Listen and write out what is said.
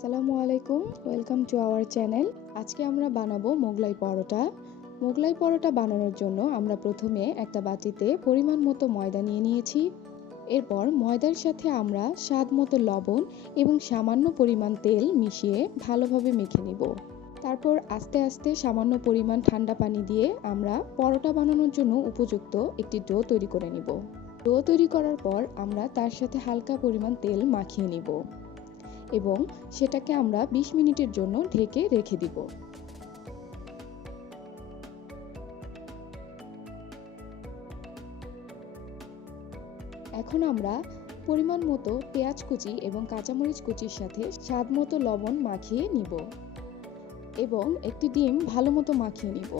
আসসালামু আলাইকুম, welcome to our channel. আজকে আমরা বানাবো মোগলাই পরোটা। মোগলাই পরোটা বানানোর জন্য আমরা প্রথমে একটা বাটিতে পরিমাণ মতো ময়দা নিয়ে নিয়েছি। এরপর ময়দার সাথে আমরা স্বাদ মতো লবণ এবং সামান্য পরিমাণ তেল মিশিয়ে ভালোভাবে মেখে নিব। তারপর আস্তে আস্তে সামান্য পরিমাণ ঠান্ডা পানি দিয়ে আমরা পরোটা বানানোর জন্য উপযুক্ত একটি ডো তৈরি করে নিব। ডো তৈরি করার পর আমরা তার সাথে হালকা পরিমাণ তেল মাখিয়ে নিব এবং সেটাকে আমরা ২০ মিনিটের জন্য ঢেকে রেখে দিব। এখন আমরা পরিমাণ মতো পেঁয়াজ কুচি এবং কাঁচামরিচ কুচির সাথে স্বাদ মতো লবণ মাখিয়ে নিব এবং একটি ডিম ভালো মতো মাখিয়ে নিব।